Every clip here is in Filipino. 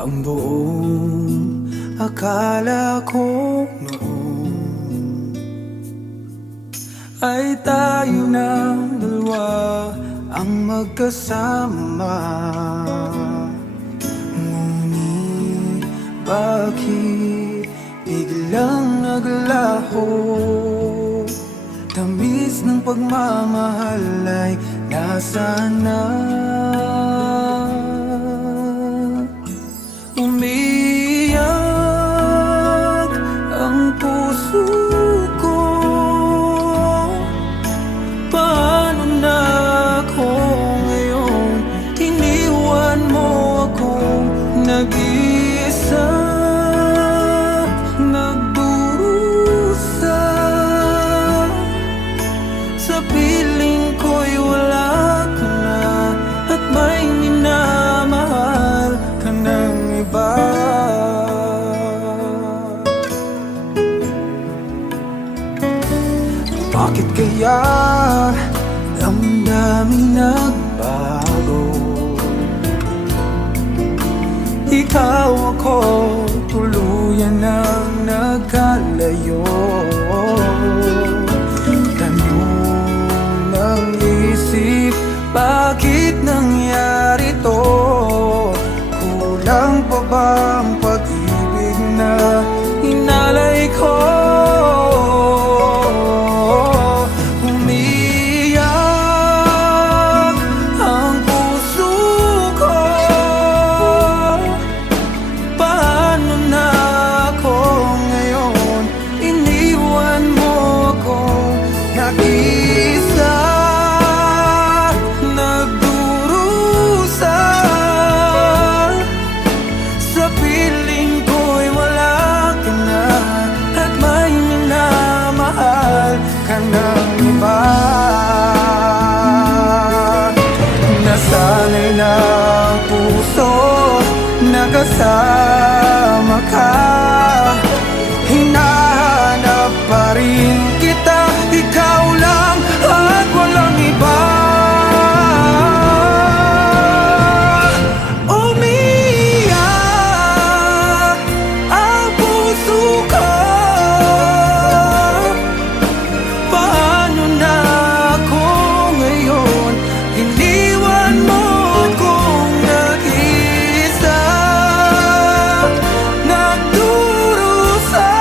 Ang buong akala ko noon ay tayo ng dalawa ang magkasama. Ngunit bakit biglang naglaho? Tamis ng pagmamahal ay nasaan na? Umiyak ang puso ko. Paano na ako ngayon? Iniwan mo akong nag-iisa, nagdurusa. Sa piling ko'y wala ka na, at may minamahal ka ng iba. Bakit kaya damdaming nagbago? Ikaw ako, tuluyan nang nagkalayo. Tanong ng isip, bakit nangyari to? Kulang pa ba ang pag-ibig na inalay ko? Umiyak ang puso ko. Paano na ako ngayon? Iniwan mo ako nag-isa, nagdurusa. Sa piling ko'y wala ka na, at may minamahal ka ng iba. Nasanay na ang puso, nakasama ka. Hinahanap pa rin kita, ikaw lang at walang iba. Umiyak ang puso ko. Paano na ako ngayon? Iniwan mo akong nag-isa, nagdurusa.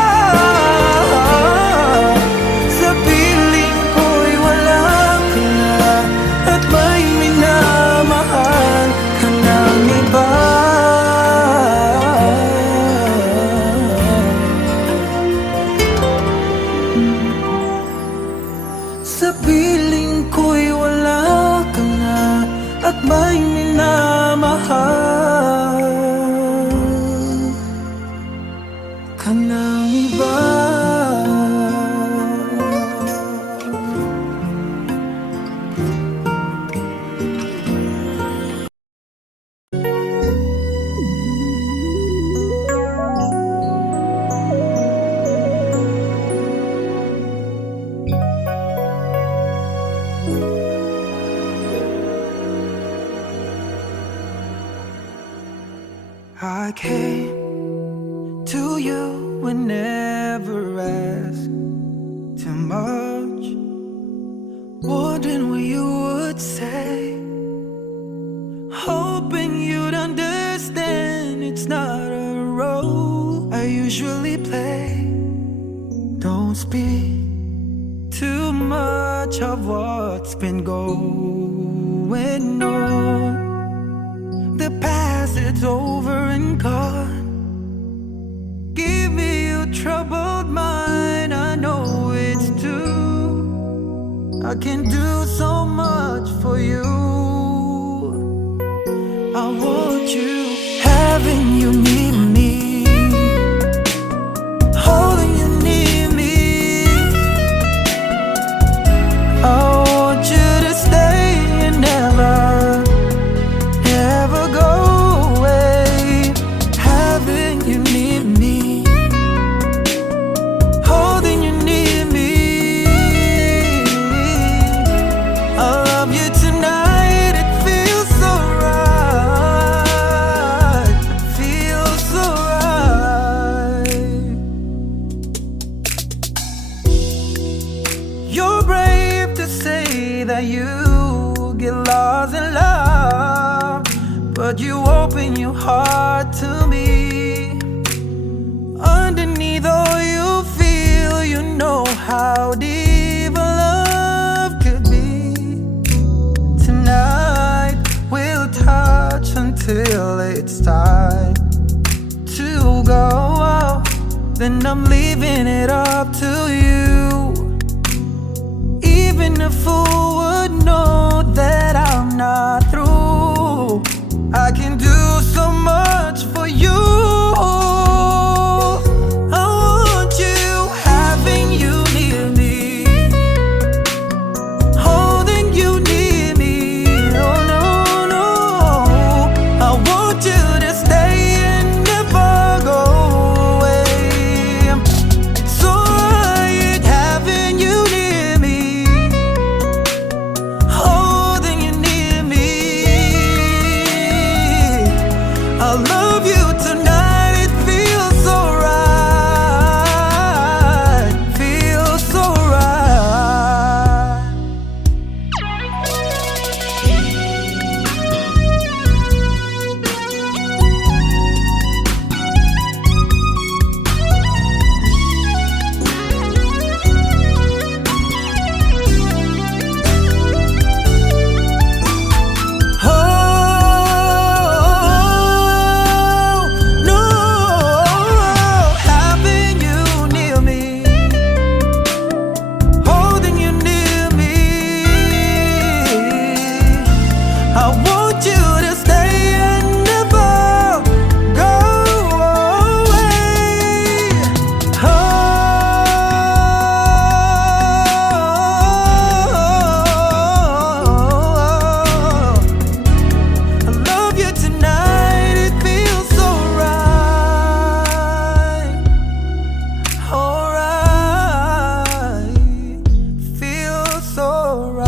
Sa piling ko'y wala ka na, at may minamahal ka ng iba. Sa piling ko'y wala ka na, at may minamahal ka ng iba. I came to you and never asked too much, wondering what you would say, hoping you'd understand it's not a role I usually play. Don't speak too much of what's been going on. The past, it's over and gone. Give me your troubled mind, I know it's true. I can do so much for you. I want you, having you near me, holding you near me. I want you to stay and never, never go away. Having you near me, holding you near me. I love you tonight, it feels so right. I feel but you open your heart to me. Underneath all you feel, you know how deep a love could be. Tonight we'll touch until it's time to go. Then I'm leaving it up to you. Even a fool would know that I'm not through. I can do so much for you. I want you, having you near me, holding you near me. Oh no, no, I want you to stay and never go away. So right, having you near me, holding you near me. I love you tonight, it feels so right, feels so right. Oh no, having you near me, holding you near me. I want you to stay and never go away. Oh, I love you tonight, it feels so right. Alright, feels so right.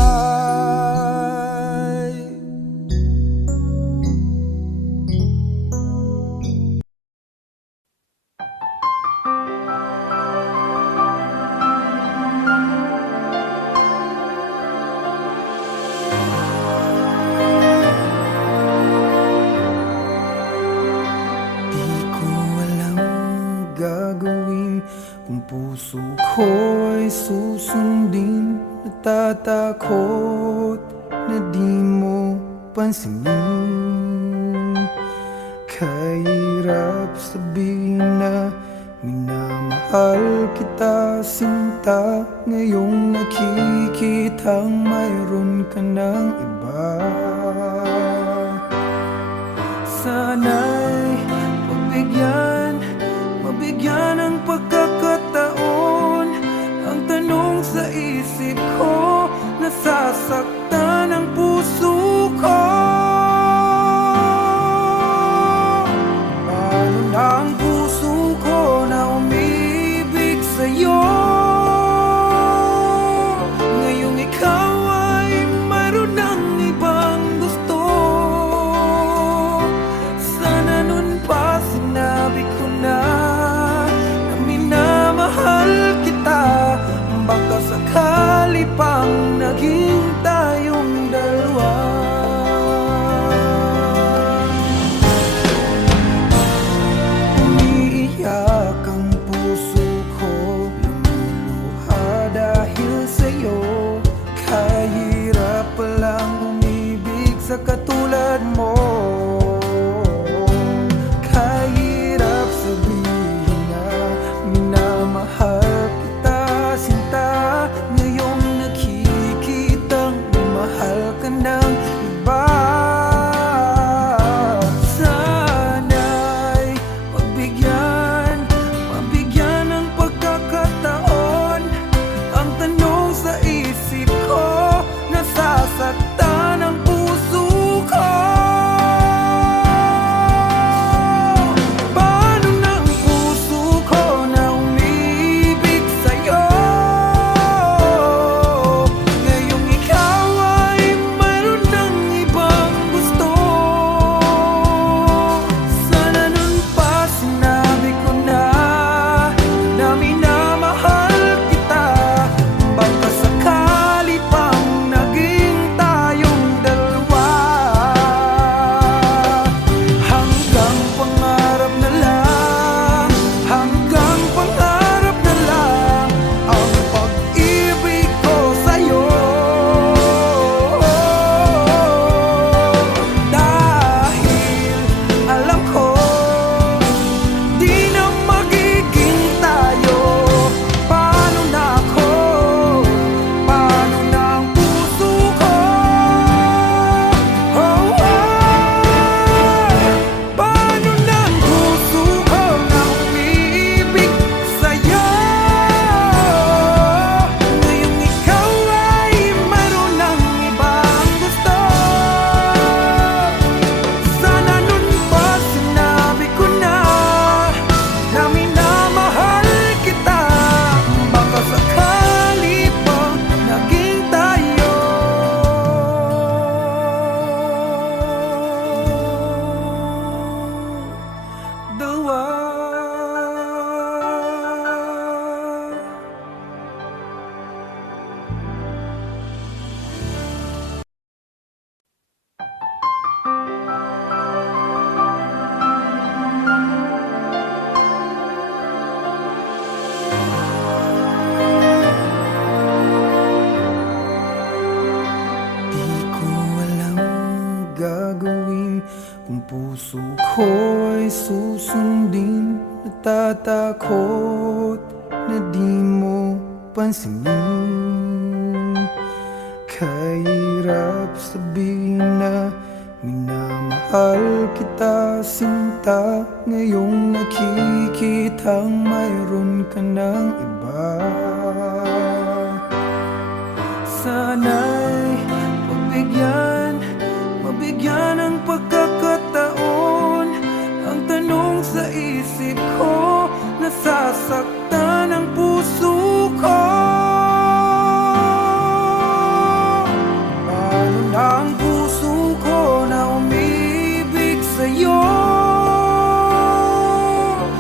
Di ko alam gagawin kung puso ko ay susundin. Natatakot na di mo pansinin. Kahirap sabihin na minamahal kita, sinta. Ngayong nakikitang mayroon ka ng iba. Sana'y mabigyan ng pagkakataon. Ang tanong sa isip ko, nasasaktan ang puso ko. Paano na ang puso ko na umibig sa'yo? Ngayong ikaw ay mayroon ng ibang gusto. Sana nun pa sinabi ko na minamahal kita. Baka sakali pang naghintay puso ko ay susundin. Natatakot na di mo pansinin. Kahirap sabihin na minamahal kita, sinta. Ngayong nakikitang mayroon ka ng iba. Sana'y mabigyan ng pagkakataon. Ang tanong sa isip ko, nasasaktan ang puso ko. Paano na ang puso ko na umibig sa'yo?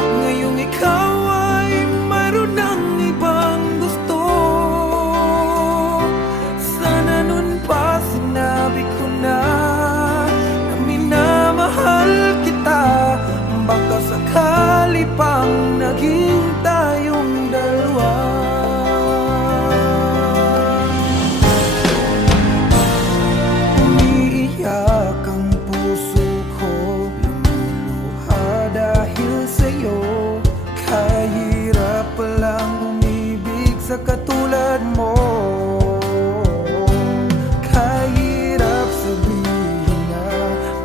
Ngayong ikaw ay mayroon ng ibang gusto. Sana nun pa sinabi ko na minamahal kita. Baka sakali pang naging tayong dalawa. Umiiyak ang puso ko, lumuluha dahil sa'yo. Kahirap palang umibig sa katulad mo. Kahirap sabihin na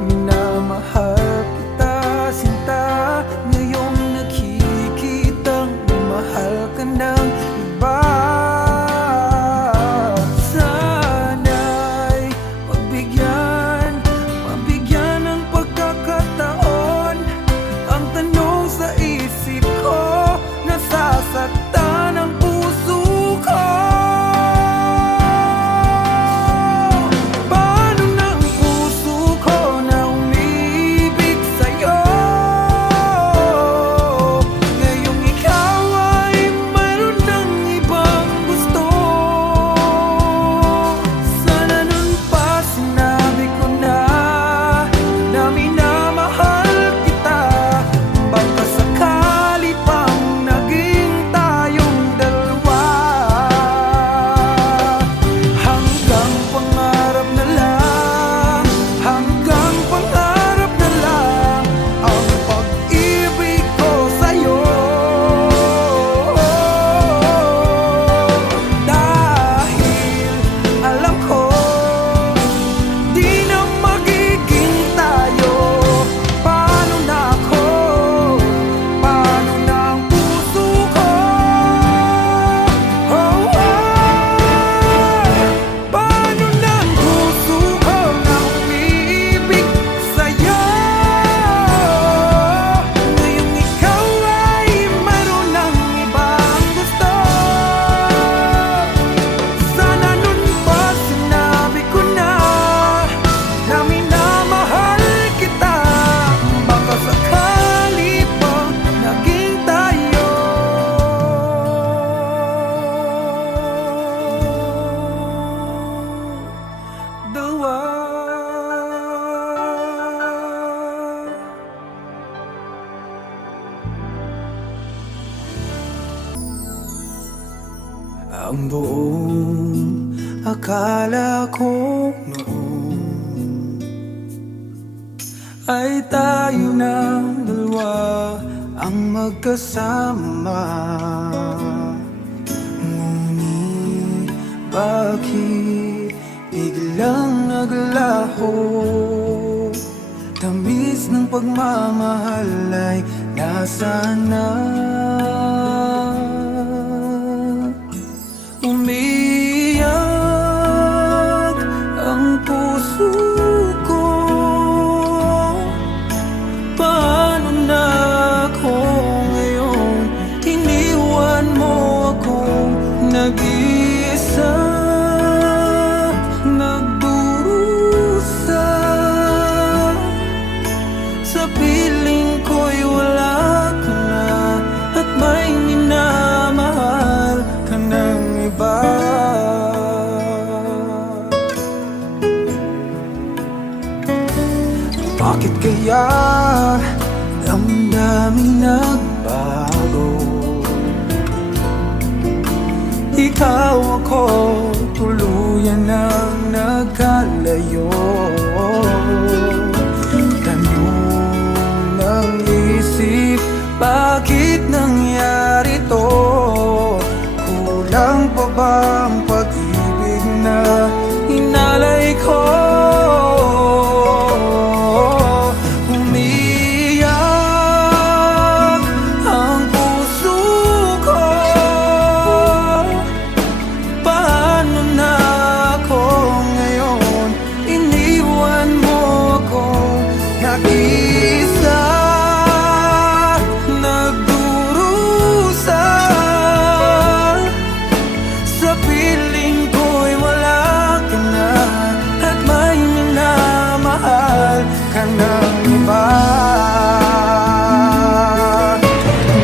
minamahal kita, sinta. Ngayong nakikitang mahal ka ng iba. Sana'y mabigyan ng pagkakataon. Ang tanong sa isip ko, nasasaktan ang puso ko. Paano na ang puso ko na umibig sa'yo? Ngayong ikaw ay mayroon ng ibang gusto. Sana nun pa sinabi ko na minamahal kita. Baka sakali pang naging tayong dalawa. Hanggang pangarap na lang, hanggang pangarap na lang ang pag-ibig ko sa'yo. Dahil alam ko di na magiging tayo. Paano na ako? Paano na ang puso ko? Paano na ang puso ko na umiibig sa'yo? Ngayong ikaw ay mayroon ng ibang gusto. Sana nun pa sinabi ko na minamahal kita. Baka sakali pang naging tayo dalawa. Ang buong akala ko noon ay tayo ng dalawa ang magkasama. Ngunit bakit biglang naglaho? Tamis ng pagmamahal ay nasaan na? Umiiyak ang puso ko. Paano na ako ngayon? Iniwan mo akong nag-iisa, nagdurusa. Sa piling ko'y wala ka na, at may minamahal ka ng iba. Bakit kaya damdaming nagbago? Ikaw ako, tuluyan ng nagkalayo. Tanong nag-iisa, nagdurusa. Sa piling ko'y wala ka na, at may minamahal ka ng iba.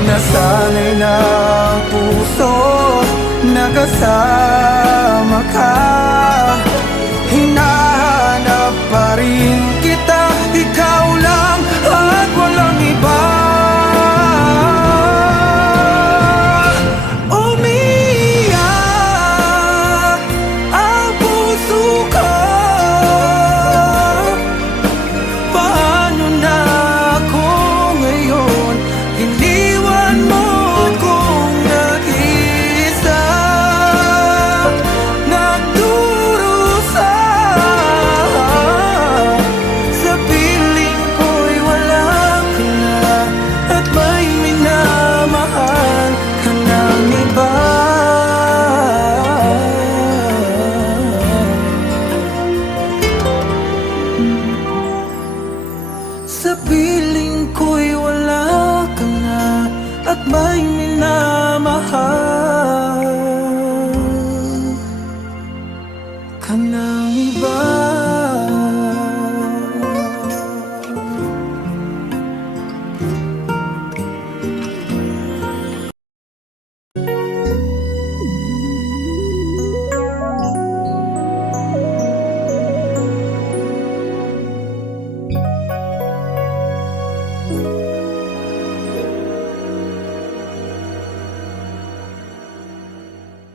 Nasanay na ang puso na kasama ka, hinahanap pa rin kita, ikaw lang at walang iba. Umiyak ang puso ko, paano na ako ngayon? Iniwan mo kong nag-iisa, nagdurusa. Sa piling ko'y wala ka na, at may minamahal ka ng iba. Sa piling ko'y wala ka na, at may minamahal ka ng iba.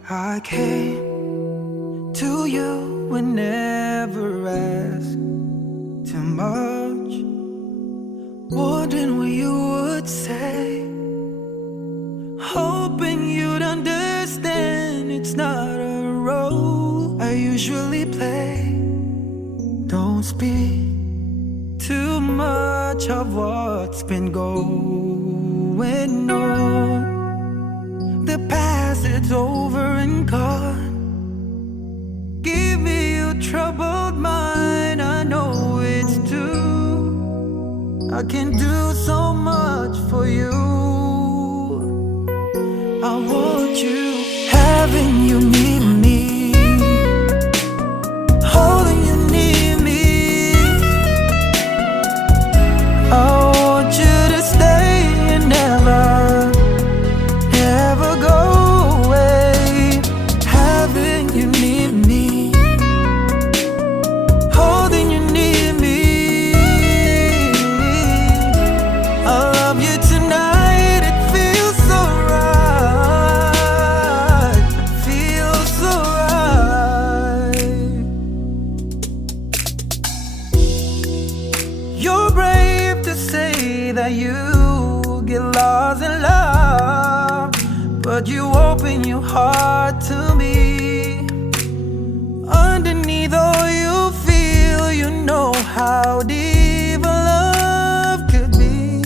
I came to you and never asked too much, wondering what you would say, hoping you'd understand it's not a role I usually play. Don't speak too much of what's been going on. The past, it's over and gone. Give me your troubled mind, I know it's true. I can do so much for you. I want you, having you near me, holding you near me. I want you to stay and never, never go away. Having you near me, holding you near me. I love you tonight, it feels so right, feels so right. You're brave to say that you get lost in love, but you open your heart to me. Underneath all you feel, you know how deep a love could be.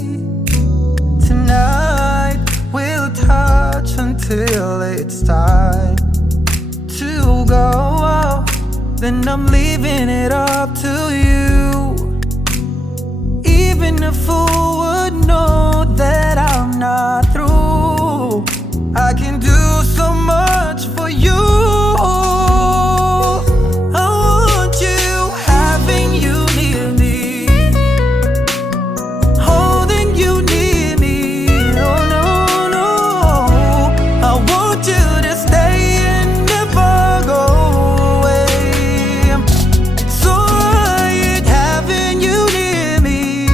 Tonight we'll touch until it's time to go. Then I'm leaving it up to you. Even a fool would know that I'm not through. I can do so much for you. I want you, having you near me, holding you near me. Oh no, no, I want you to stay and never go away. So right, having you near me,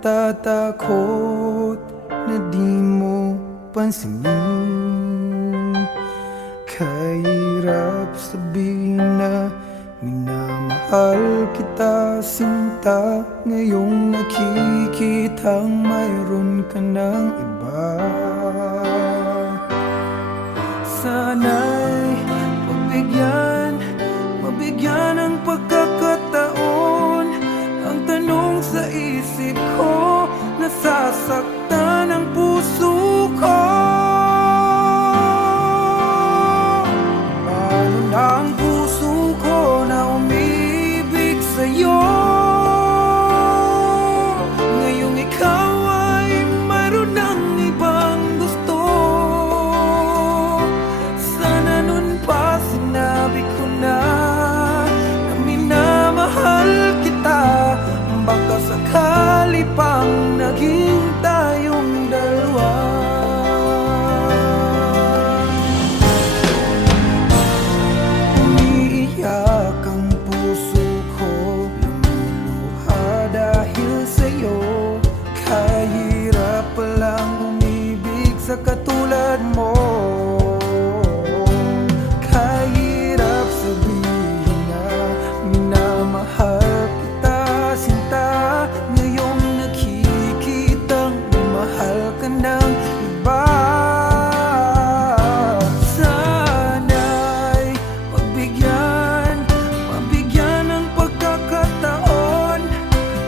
natatakot na di mo pansinin. Kahirap sabihin na minamahal kita sinta, ngayong nakikitang mayroon ka ng iba. Sana'y mabigyan ng pagkakataon. Ang tanong sa isip ko, nasasaktan ang puso ko. Paano na ang puso ko na umibig sa'yo? Ngayong ikaw ay mayroon ng ibang gusto. Sana nun pa sinabi ko na minamahal kita. Baka sakali pang naging tayong dalawa. Umiiyak ang puso ko, lumuluha dahil sa'yo. Kahirap palang umibig sa katulad mo. Kahirap sabihin na minamahal kita sinta, ngayong nakikitang mahal ka ng iba. Sana'y mabigyan ng pagkakataon.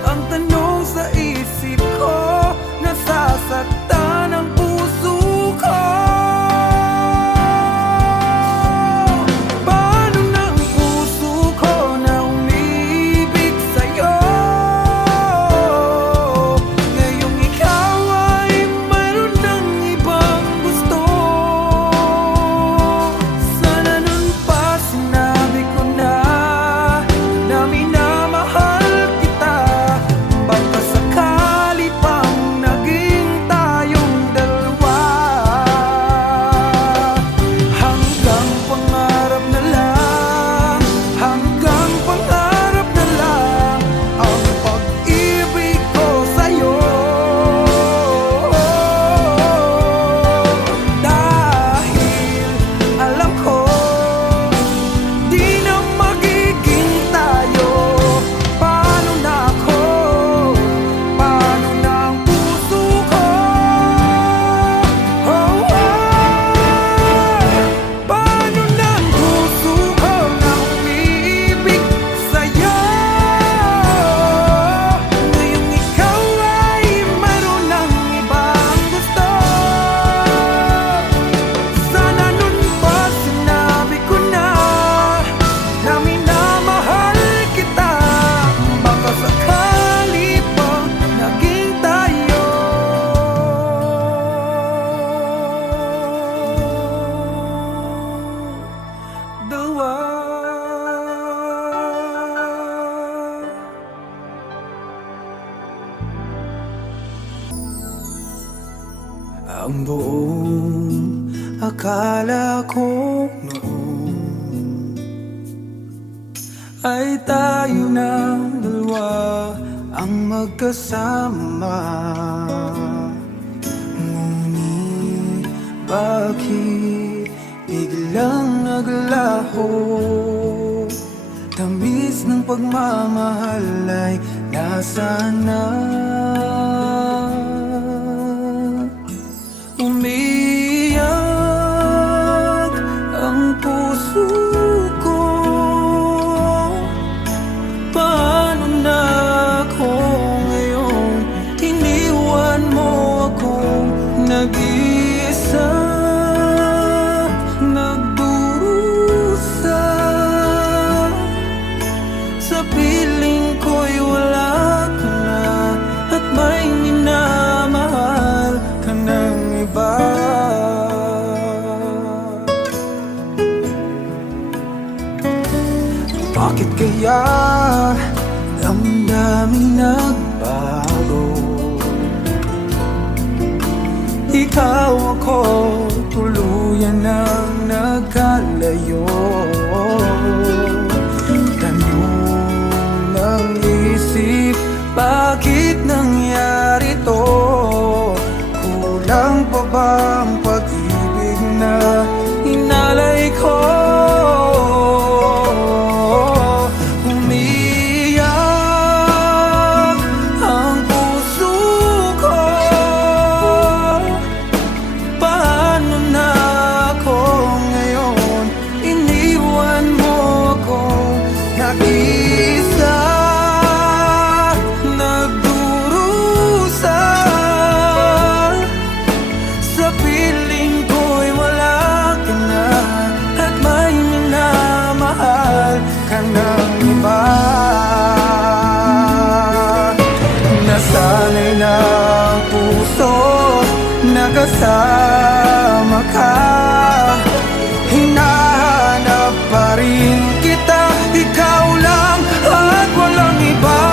Ang tanong sa isip ko, nasasaktan ang puso ko. Paano na ang puso ko na umibig sa'yo? Ngayong ikaw ay mayroon ng ibang gusto. Sana nun pa sinabi ko na minamahal kita. Baka sakali pang naging tayong dalawa. Hanggang pangarap na lang, hanggang pangarap na lang ang pag-ibig ko sa'yo. Dahil alam ko, di na magiging tayo. Paano na ako? Paano na ang puso ko? Oh, paano na ang puso ko na umiibig sa'yo? Ngayong ikaw ay mayroon ng ibang gusto. Sana nun pa sinabi ko na minamahal kita. Baka sakali pang naging tayo dalawa. Ang buong akala ko noon ay tayo ng dalawa ang magkasama. Ngunit bakit biglang naglaho? Tamis ng pagmamahal ay nasaan na? Umiiyak ang puso ko. Paano na ako ngayon? Iniwan mo akong nag-iisa, nagdurusa. Sa piling ko'y wala ka na, at may minamahal ka ng iba. Bakit kaya damdaming nagbago? Ikaw ako, tuluyan nang nagkalayo. Tanong ng isip, bakit nangyari? kasama ka. Hinahanap pa rin kita, ikaw lang at walang iba.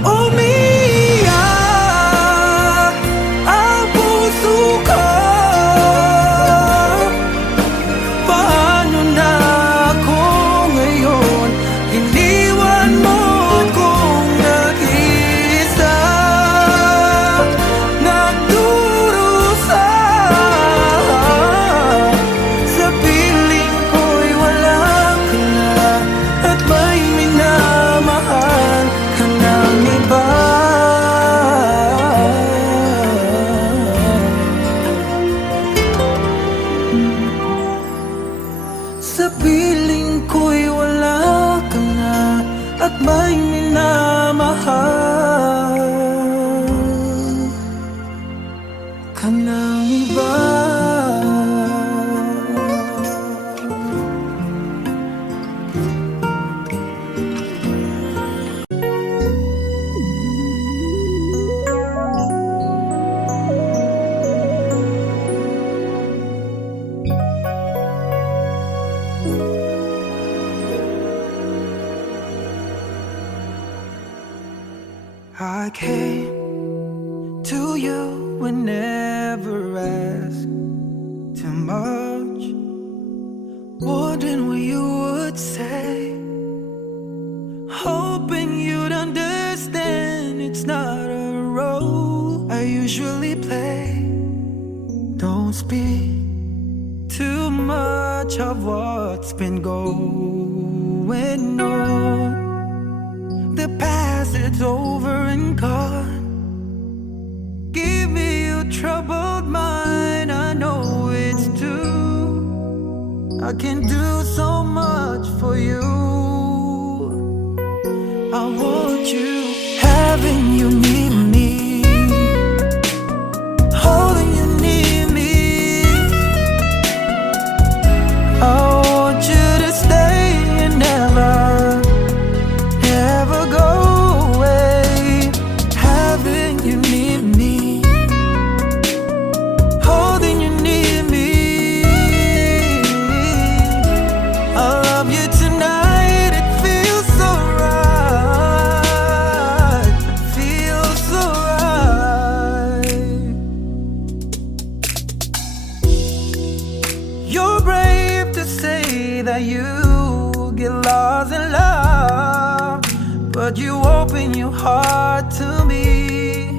Umiyak ang puso ko. Paano na ako ngayon? Iniwan mo kong nag-iisa, nagdurusa. Sa piling ko'y wala ka na, at may minamahal ka ng iba. Sa piling ko'y wala ka na, at may minamahal ka ng iba. I came to you and never asked too much, wondering what you would say, hoping you'd understand it's not a role I usually play. Don't speak too much of what's been going on. The past, it's over and gone. Give me your troubled mind, I know it's true. I can do so much for you. I want you, having you near me, holding you near me. I want you to stay and never go away. Having you near me, holding you near me. I love you tonight, it feels so right, it feels so right. You're brave to say that you get lost in love, but you open your heart to me.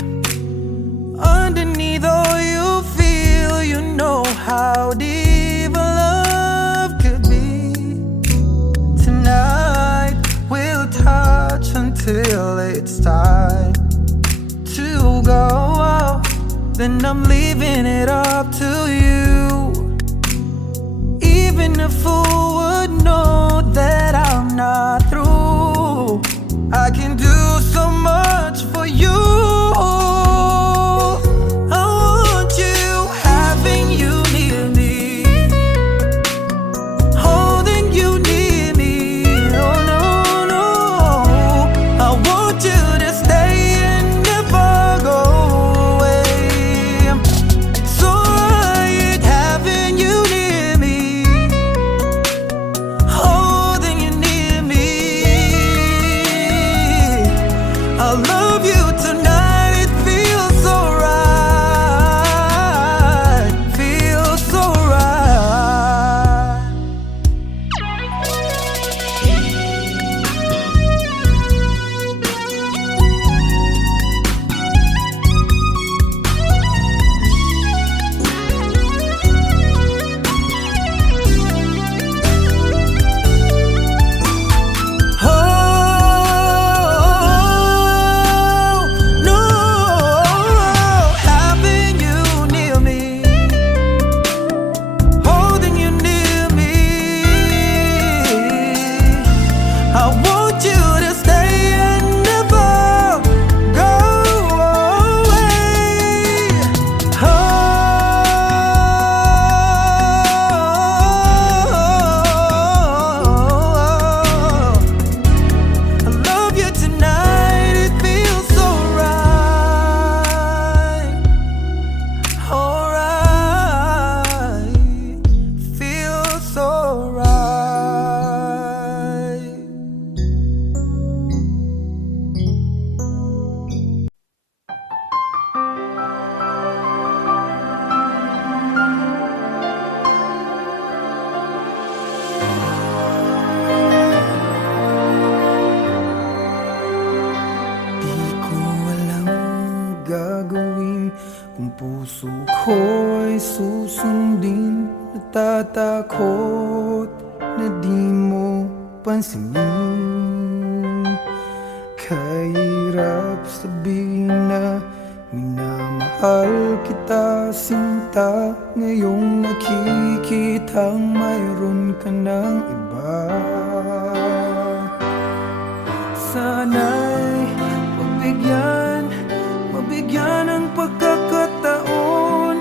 Underneath all you feel, you know how deep a love could be. Tonight we'll touch until it's time to go. Then I'm leaving it up to you. Even a fool would know that I'm not through. I can do so much for you. I want you, having you near me, holding you near me. Oh no, no, I want you to stay and never go away. So right, having you near me, holding you near me. ako'y susundin. Natatakot na di mo pansinin. Kahirap sabihin na minamahal kita, sinta. Ngayong nakikitang mayroon ka ng iba. Sana'y mabigyan ng pagkakataon.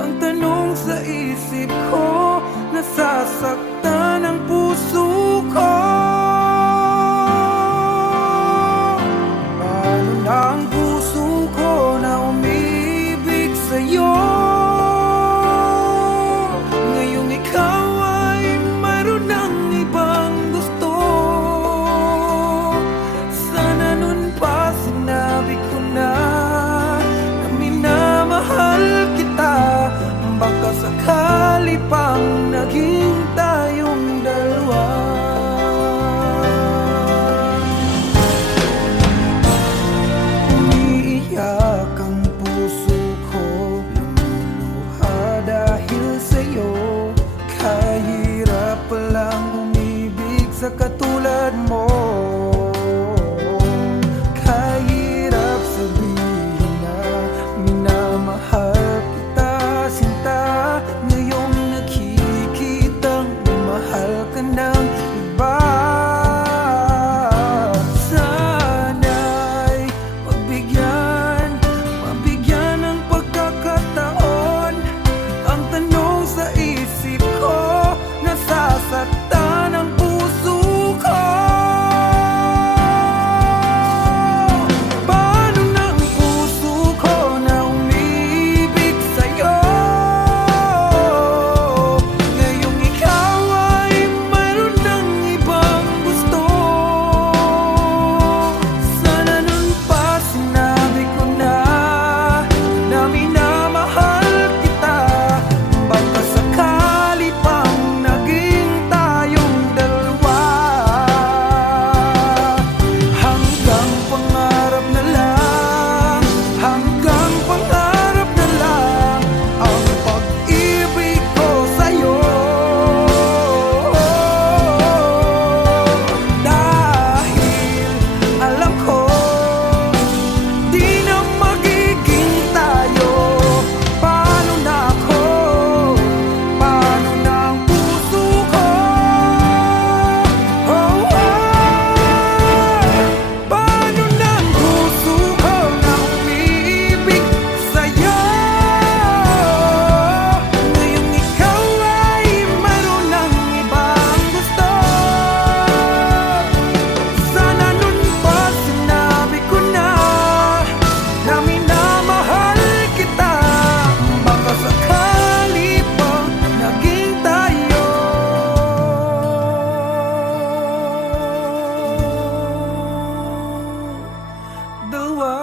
Ang tanong sa isip ko, nasasaktan ang puso ko. Paano na ang puso ko na umibig sa'yo? Ngayong ikaw ay mayroon ng ibang gusto. Sana nun pa sinabi ko na minamahal kita. Baka sakali pang naging tayong dalawa. Umiiyak ang puso ko, lumuluha dahil sa'yo. Kahirap palang umibig sa katulad mo. Kahirap sabihin na minamahal kita, sinta. Ngayong nakikitang mahal ka ng iba. Sana'y mabigyan ng pagkakataon. Ang tanong sa isip ko, nasasaktan ang puso ko. Paano na ang puso ko na umibig sa'yo? Ngayong ikaw ay mayroon ng ibang gusto. Sana nun pa sinabi ko na minamahal kita. Baka sakali pang naging tayong dalawa. Hanggang pangarap na lang, hanggang pangarap na lang ang pag-ibig ko sa'yo. Dahil alam ko, di na magiging tayo. Paano na ako? Paano na ang puso ko? Oh, paano na ang puso ko na umiibig sa'yo? Ngayong ikaw ay mayroon ng ibang gusto. Sana nun pa sinabi ko na minamahal kita. Baka sakali pang naging tayo dalawa.